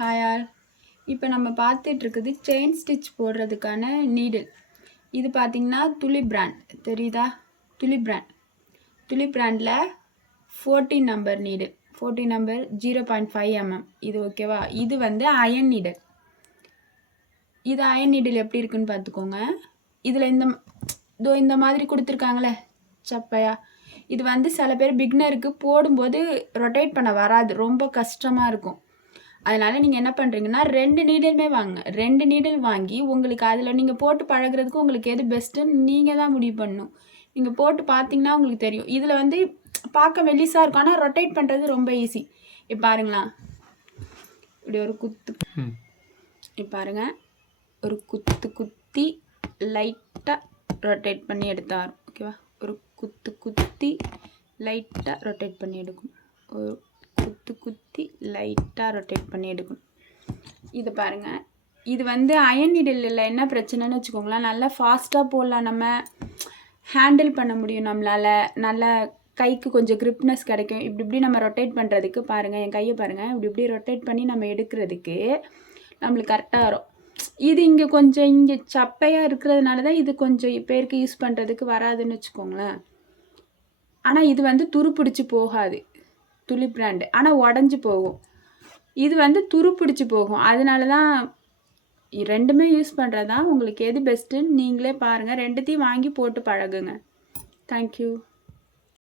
Hi all. இப்போ நம்ம பார்த்துட்டு இருக்குது செயின் ஸ்டிச் போடுறதுக்கான நீடில். இது பார்த்தீங்கன்னா துளி பிராண்ட் தெரியுதா? துளி பிராண்டில் 14 நம்பர் நீடில், 14 நம்பர் 0.5 mm. இது ஓகேவா? இது வந்து அயன் நீடில். இது அயன் நீடில் எப்படி இருக்குன்னு பார்த்துக்கோங்க. இதில் இந்த மாதிரி கொடுத்துருக்காங்களே சப்பையா, இது வந்து சில பேர் பிகினருக்கு போடும்போது ரொட்டேட் பண்ண வராது, ரொம்ப கஷ்டமாக இருக்கும். அதனால் நீங்கள் என்ன பண்ணுறீங்கன்னா 2 நீடிலுமே வாங்க. 2 நீடில் வாங்கி உங்களுக்கு அதில் நீங்கள் போட்டு பழகிறதுக்கு உங்களுக்கு எது பெஸ்ட்டுன்னு நீங்கள் தான் முடிவு பண்ணணும். நீங்கள் போட்டு பார்த்தீங்கன்னா உங்களுக்கு தெரியும். இதில் வந்து பார்க்க மெல்லிஸாக இருக்கும், ஆனால் ரொட்டேட் பண்ணுறது ரொம்ப ஈஸி. இப்போ பாருங்களா, இப்படி ஒரு குத்து, இப்போ பாருங்க, ஒரு குத்தி லைட்டாக ரொட்டேட் பண்ணி எடுத்தார். ஓகேவா? ஒரு குத்தி லைட்டாக ரொட்டேட் பண்ணி எடுக்கும். ஒரு குத்தி லைட்டாக ரொட்டேட் பண்ணி எடுக்கணும். இது பாருங்கள், இது வந்து அயன் நீடிலில் என்ன பிரச்சனைன்னு வச்சுக்கோங்களேன், நல்லா ஃபாஸ்ட்டாக போடலாம், நம்ம ஹேண்டில் பண்ண முடியும், நம்மளால் நல்லா கைக்கு கொஞ்சம் கிரிப்னஸ் கிடைக்கும். இப்படி நம்ம ரொட்டேட் பண்ணுறதுக்கு பாருங்கள், என் கையை பாருங்கள், இப்படி ரொட்டேட் பண்ணி நம்ம எடுக்கிறதுக்கு நம்மளுக்கு கரெக்டாக வரும். இது இங்கே கொஞ்சம் இங்கே சப்பையாக இருக்கிறதுனால தான் இது கொஞ்சம் பேருக்கு யூஸ் பண்ணுறதுக்கு வராதுன்னு வச்சுக்கோங்களேன். ஆனால் இது வந்து துரு பிடிச்சி போகாது, துளி பிராண்டு, ஆனால் உடஞ்சி போகும். இது வந்து துரு பிடிச்சி போகும். அதனால தான் ரெண்டுமே யூஸ் பண்ணுறது தான் உங்களுக்கு எது பெஸ்ட்டுன்னு நீங்களே பாருங்கள். ரெண்டுத்தையும் வாங்கி போட்டு பழகுங்க. தேங்க்யூ.